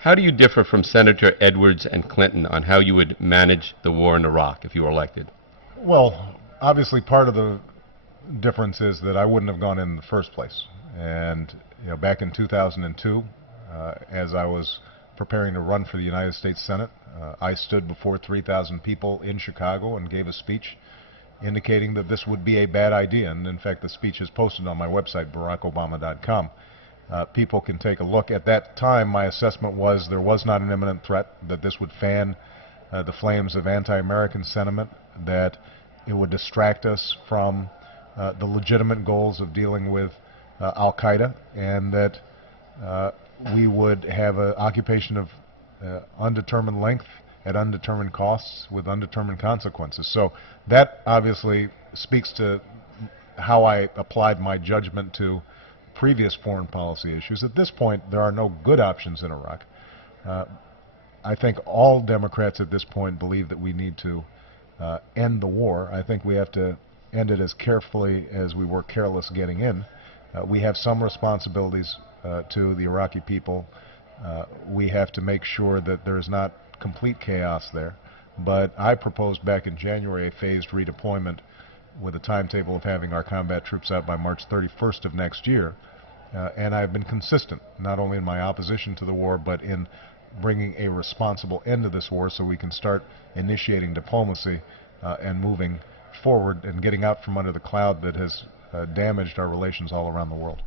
How do you differ from Senator Edwards and Clinton on how you would manage the war in Iraq if you were elected? Well, obviously part of the difference is that I wouldn't have gone in the first place. And back in 2002, as I was preparing to run for the United States Senate, I stood before 3,000 people in Chicago and gave a speech indicating that this would be a bad idea. And in fact, the speech is posted on my website, barackobama.com. People can take a look. At that time, my assessment was there was not an imminent threat, that this would fan the flames of anti-American sentiment, that it would distract us from the legitimate goals of dealing with Al-Qaeda, and that we would have an occupation of undetermined length at undetermined costs with undetermined consequences. So that obviously speaks to how I applied my judgment to previous foreign policy issues. At this point, there are no good options in Iraq. I think all Democrats at this point believe that we need to end the war. I think we have to end it as carefully as we were careless getting in. We have some responsibilities to the Iraqi people. We have to make sure that there is not complete chaos there. But I proposed back in January a phased redeployment with a timetable of having our combat troops out by March 31st of next year. And I've been consistent, not only in my opposition to the war, but in bringing a responsible end to this war so we can start initiating diplomacy and moving forward and getting out from under the cloud that has damaged our relations all around the world.